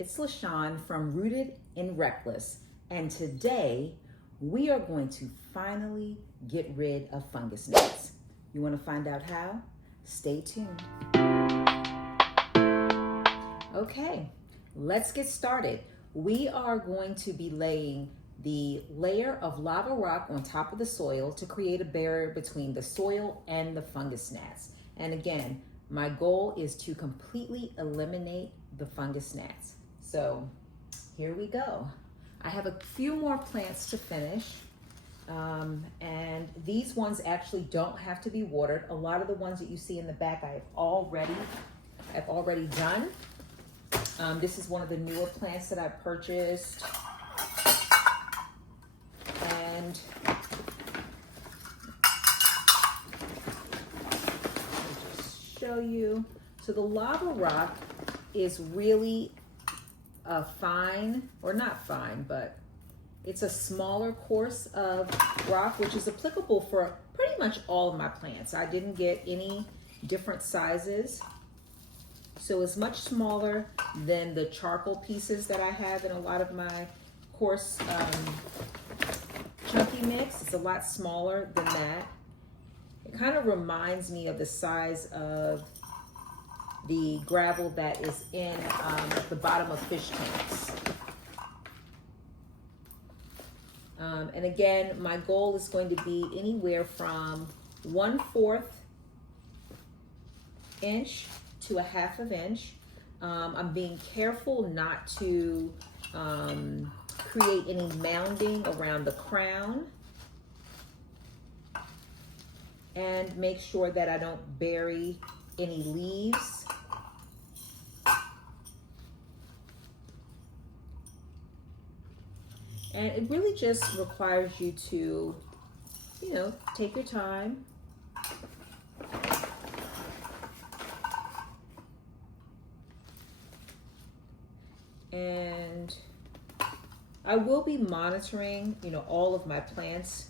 It's LaShawn from Rooted and Reckless, and today we are going to finally get rid of fungus gnats. You want to find out how? Stay tuned. Okay, let's get started. We are going to be laying the layer of lava rock on top of the soil to create a barrier between the soil and the fungus gnats. And again, my goal is to completely eliminate the fungus gnats. So here we go. I have a few more plants to finish. And these ones actually don't have to be watered. A lot of the ones that you see in the back I've already done. This is one of the newer plants that I purchased. And let me just show you. So the lava rock is really fine, or not fine, but it's a smaller course of rock, which is applicable for pretty much all of my plants. I didn't get any different sizes. So it's much smaller than the charcoal pieces that I have in a lot of my coarse chunky mix. It's a lot smaller than that. It kind of reminds me of the size of the gravel that is in the bottom of fish tanks. And again, my goal is going to be anywhere from 1/4 inch to a 1/2 inch. I'm being careful not to create any mounding around the crown, and make sure that I don't bury any leaves. And it really just requires you to, take your time. And I will be monitoring, all of my plants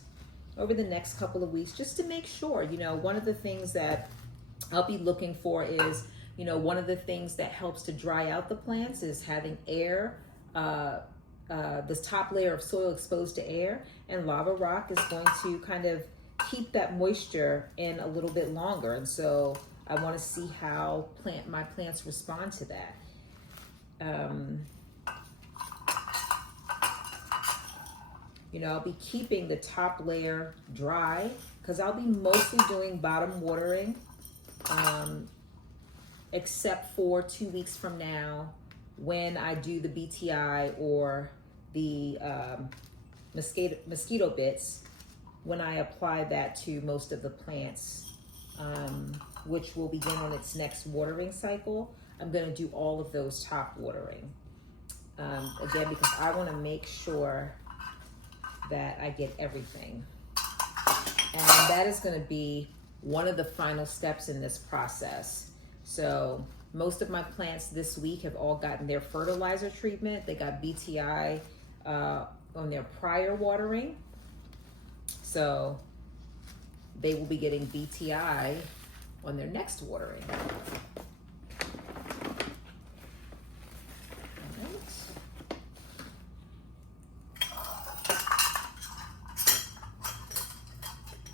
over the next couple of weeks, just to make sure. One of the things that I'll be looking for is, one of the things that helps to dry out the plants is having air, this top layer of soil exposed to air, and lava rock is going to kind of keep that moisture in a little bit longer. And so I want to see how my plants respond to that. I'll be keeping the top layer dry because I'll be mostly doing bottom watering, except for 2 weeks from now when I do the BTI or the mosquito bits, when I apply that to most of the plants, which will begin on its next watering cycle. I'm going to do all of those top watering. Again, because I want to make sure that I get everything. And that is going to be one of the final steps in this process. So most of my plants this week have all gotten their fertilizer treatment. They got BTI on their prior watering. So they will be getting BTI on their next watering.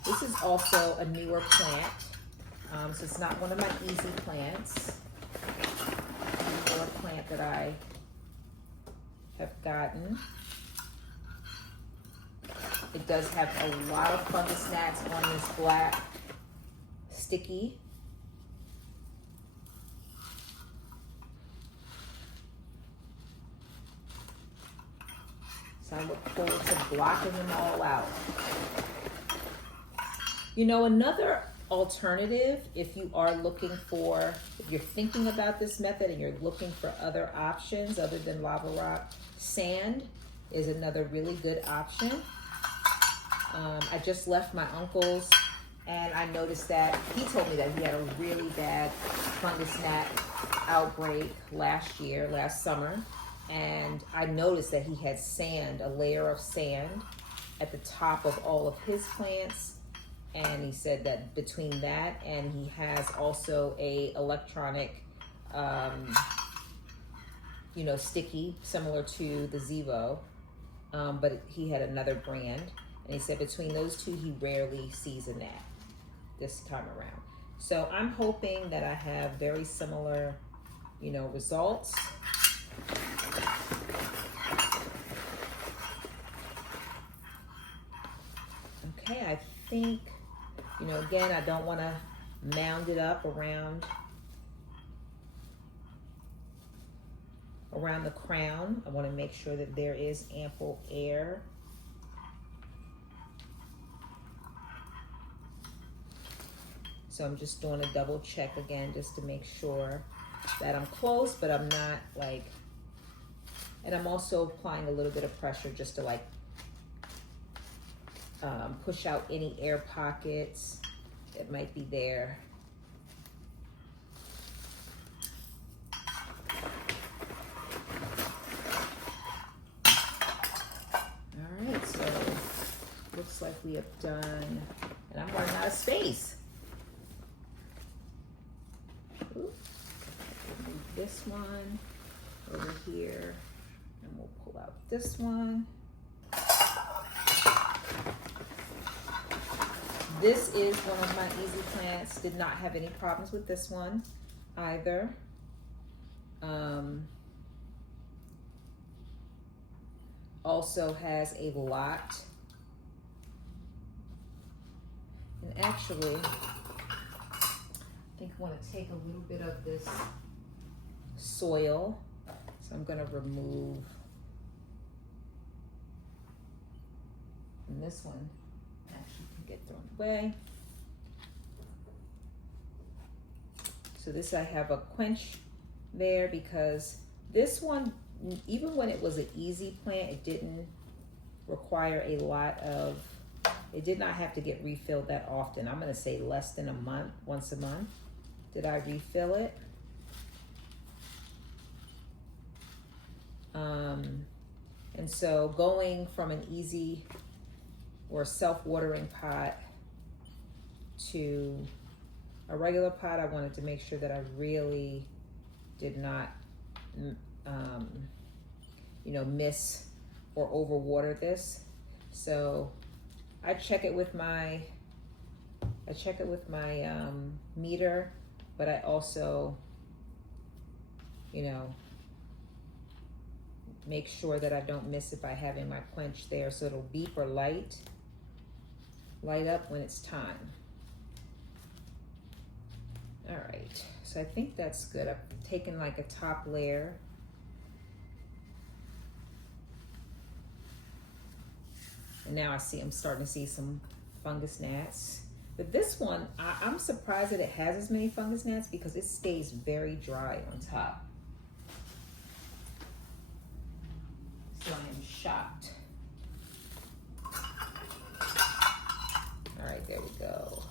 This is also a newer plant, so it's not one of my easy plants. It's a newer plant that I have gotten. It does have a lot of fungus gnats on this black sticky. So I look forward to blocking them all out. Another alternative, if you're thinking about this method and you're looking for other options other than lava rock, sand is another really good option. I just left my uncle's, and I noticed that he told me that he had a really bad fungus gnat outbreak last summer. And I noticed that he had sand, a layer of sand at the top of all of his plants. And he said that between that and he has also a electronic you know, sticky, similar to the Zevo, but he had another brand. And he said between those two, he rarely sees a gnat this time around. So I'm hoping that I have very similar, you know, results. Okay, I think, you know, again, I don't want to mound it up around the crown. I want to make sure that there is ample air. So I'm just doing a double check again just to make sure that I'm close, but I'm not like, and I'm also applying a little bit of pressure just to like push out any air pockets that might be there. All right, so looks like we have done, and I'm running out of space. Oops. Move this one over here, and we'll pull out this one. This is one of my easy plants. Did not have any problems with this one either. Also has a lot. And actually, I think I want to take a little bit of this soil. So I'm going to remove. And this one actually can get thrown away. So this, I have a quench there because this one, even when it was an easy plant, it didn't require a lot of, it did not have to get refilled that often. I'm going to say less than a month, once a month. Did I refill it? And so going from an easy or self-watering pot to a regular pot, I wanted to make sure that I really did not, you know, miss or overwater this. So I check it with my meter, but I also, you know, make sure that I don't miss it by having my quench there, so it'll beep or light up when it's time. All right, so I think that's good. I've taken like a top layer. And now I'm starting to see some fungus gnats. But this one, I'm surprised that it has as many fungus gnats because it stays very dry on top. So I am shocked. All right, there we go.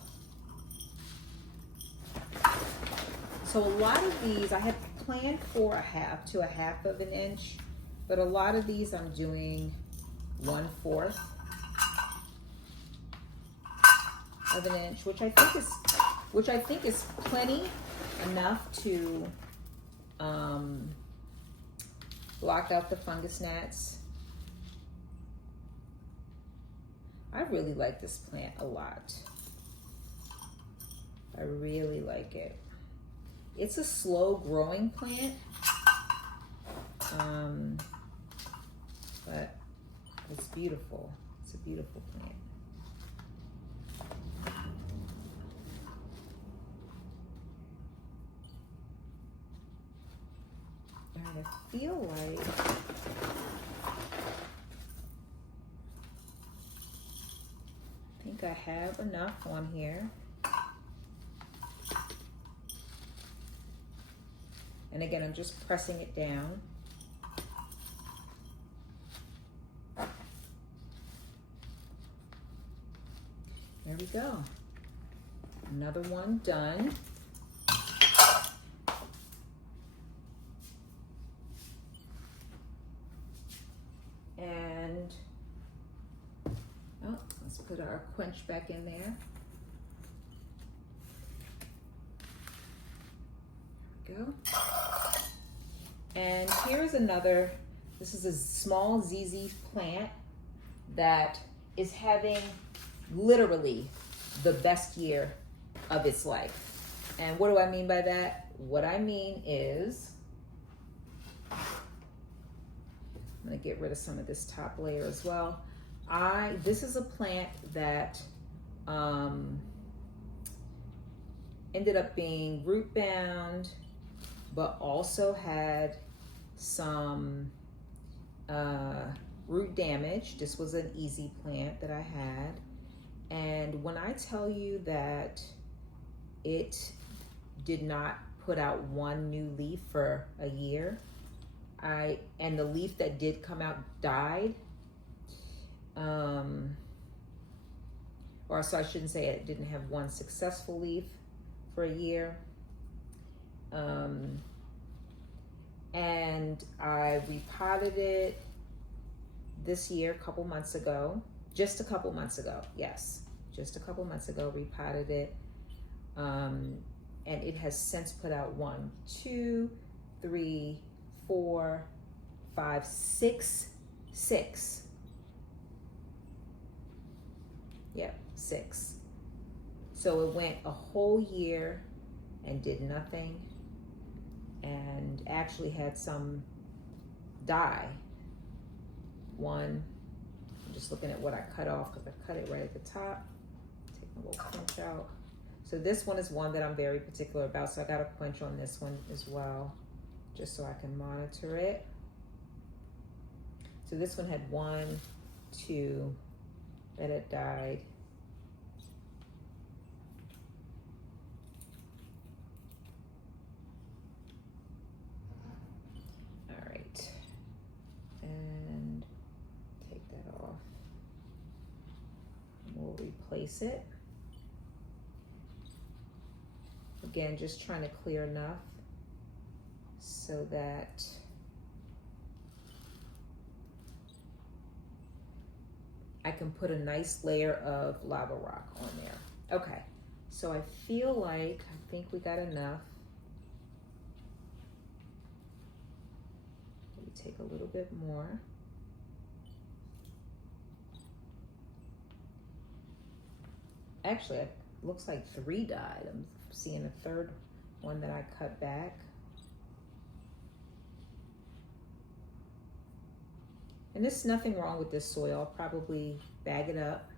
So a lot of these, I had planned for a half to a half of an inch, but a lot of these I'm doing 1/4 of an inch, which I think is plenty enough to block out the fungus gnats. I really like this plant a lot. I really like it. It's a slow growing plant, but it's beautiful. It's a beautiful plant. And I feel like I have enough on here. And again, I'm just pressing it down. There we go. Another one done. And let's put our quench back in there. There we go. And here's another, this is a small ZZ plant that is having literally the best year of its life. And what do I mean by that? What I mean is, I'm gonna get rid of some of this top layer as well. This is a plant that ended up being root bound, but also had some root damage. This was an easy plant that I had. And when I tell you that it did not put out one new leaf for a year, and the leaf that did come out died, or so I shouldn't say it didn't have one successful leaf for a year. And I repotted it this year, a couple months ago, just a couple months ago. Yes, just a couple months ago, repotted it. And it has since put out 1, 2, 3, 4, 5, 6. Yep, 6. So it went a whole year and did nothing, and actually had some die. One, I'm just looking at what I cut off because I cut it right at the top. Take a little quench out. So this one is one that I'm very particular about, so I got a quench on this one as well, just so I can monitor it. So this one had 1, 2 that had died. All right, and take that off. We'll replace it. Again, just trying to clear enough so that I can put a nice layer of lava rock on there. Okay, so I feel like, I think we got enough. Maybe take a little bit more. Actually, it looks like 3 died. I'm seeing a third one that I cut back. And there's nothing wrong with this soil. I'll probably bag it up.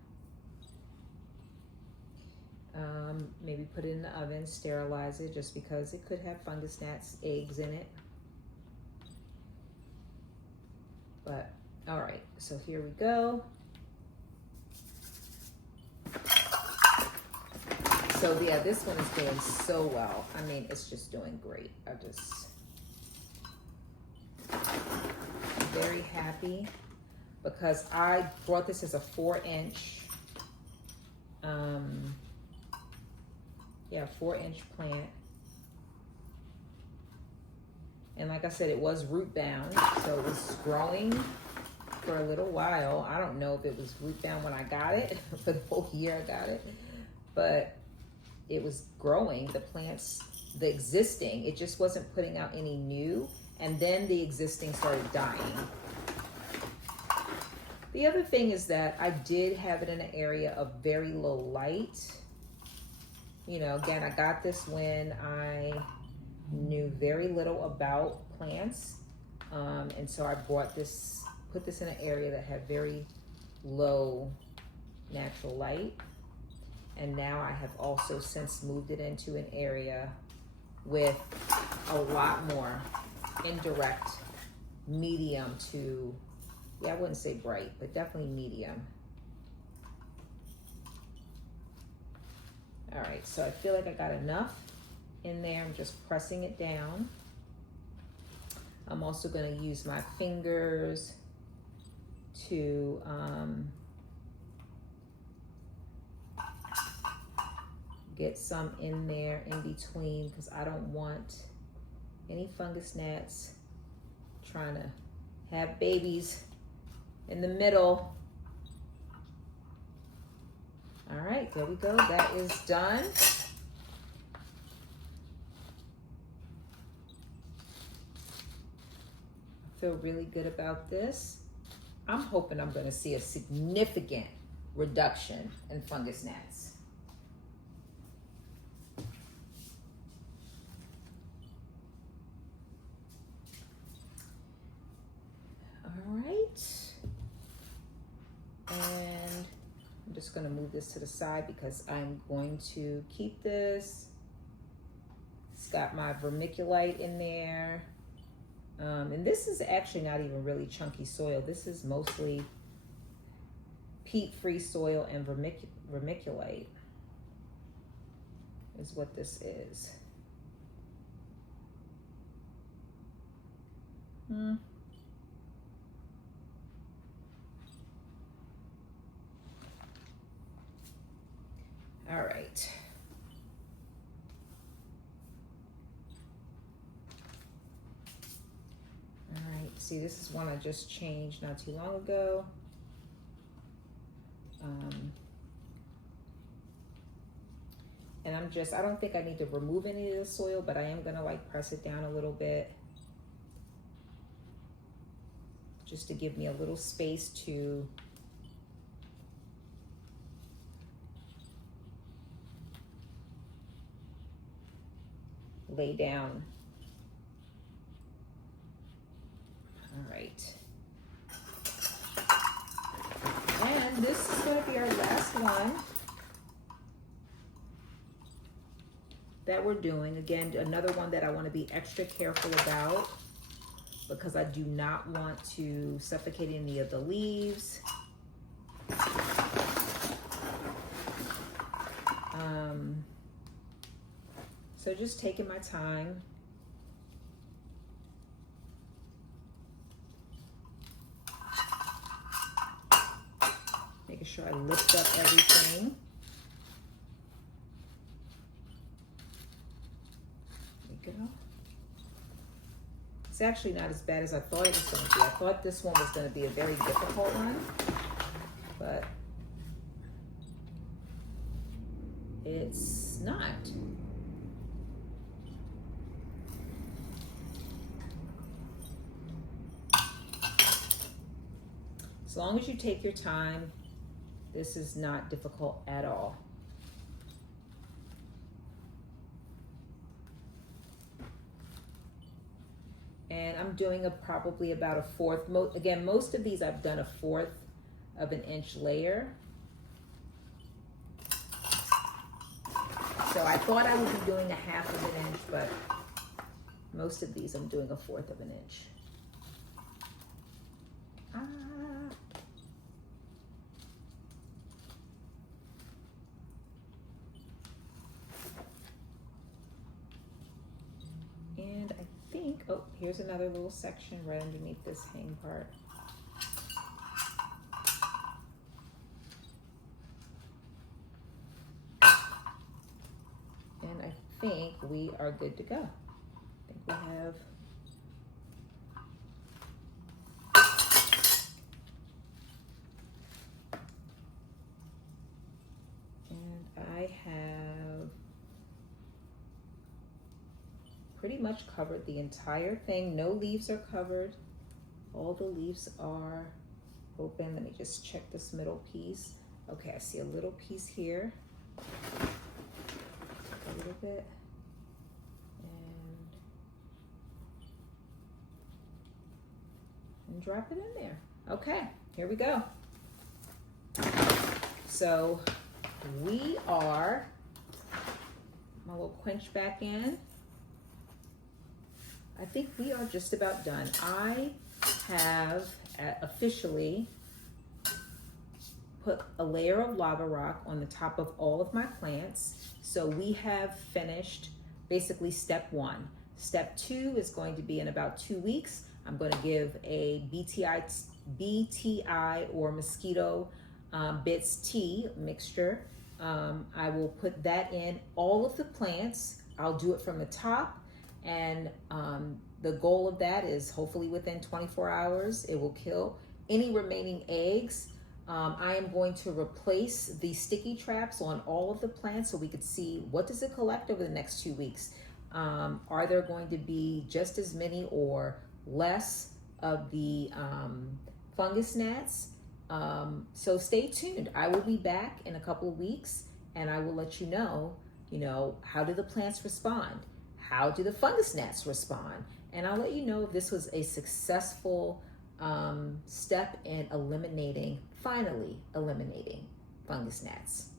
Maybe put it in the oven, sterilize it, just because it could have fungus gnats eggs in it. But, all right, so here we go. So yeah, this one is doing so well. I mean, it's just doing great. I'm very happy because I brought this as a 4-inch, 4-inch plant. And like I said, it was root bound, so it was growing for a little while. I don't know if it was root bound when I got it, for the whole year I got it, but it was growing. The plants, the existing, it just wasn't putting out any new, and then the existing started dying. The other thing is that I did have it in an area of very low light. You know, again, I got this when I knew very little about plants. And so I put this in an area that had very low natural light. And now I have also since moved it into an area with a lot more indirect medium to, I wouldn't say bright, but definitely medium. All right, so I feel like I got enough in there. I'm just pressing it down. I'm also going to use my fingers to get some in there in between, because I don't want any fungus gnats trying to have babies in the middle. All right, there we go. That is done. Feel really good about this. I'm hoping I'm going to see a significant reduction in fungus gnats. All right. And I'm just going to move this to the side because I'm going to keep this. It's got my vermiculite in there. And this is actually not even really chunky soil. This is mostly peat-free soil and vermiculite is what this is. All right. All right, see, this is one I just changed not too long ago. And I don't think I need to remove any of the soil, but I am gonna like press it down a little bit just to give me a little space to lay down. All right. And this is going to be our last one that we're doing. Again, another one that I want to be extra careful about because I do not want to suffocate any of the leaves. So just taking my time. Making sure I lift up everything. There we go. It's actually not as bad as I thought it was going to be. I thought this one was going to be a very difficult one, but it's not. As long as you take your time, this is not difficult at all. And I'm doing probably about a fourth. Again, most of these I've done a 1/4 of an inch layer. So I thought I would be doing a 1/2 of an inch, but most of these I'm doing a 1/4 of an inch. And I think, oh, here's another little section right underneath this hang part. And I think we are good to go. I think we have pretty much covered the entire thing. No leaves are covered. All the leaves are open. Let me just check this middle piece. Okay, I see a little piece here. A little bit. And drop it in there. Okay, here we go. So we are, my little quench back in. I think we are just about done. I have officially put a layer of lava rock on the top of all of my plants. So we have finished basically step 1. Step 2 is going to be in about 2 weeks. I'm going to give a BTI or mosquito bits tea mixture. I will put that in all of the plants. I'll do it from the top. And the goal of that is hopefully within 24 hours, it will kill any remaining eggs. I am going to replace the sticky traps on all of the plants so we could see what does it collect over the next 2 weeks. Are there going to be just as many or less of the fungus gnats. So stay tuned. I will be back in a couple of weeks, and I will let you know, how do the plants respond? How do the fungus gnats respond? And I'll let you know if this was a successful step in finally eliminating fungus gnats.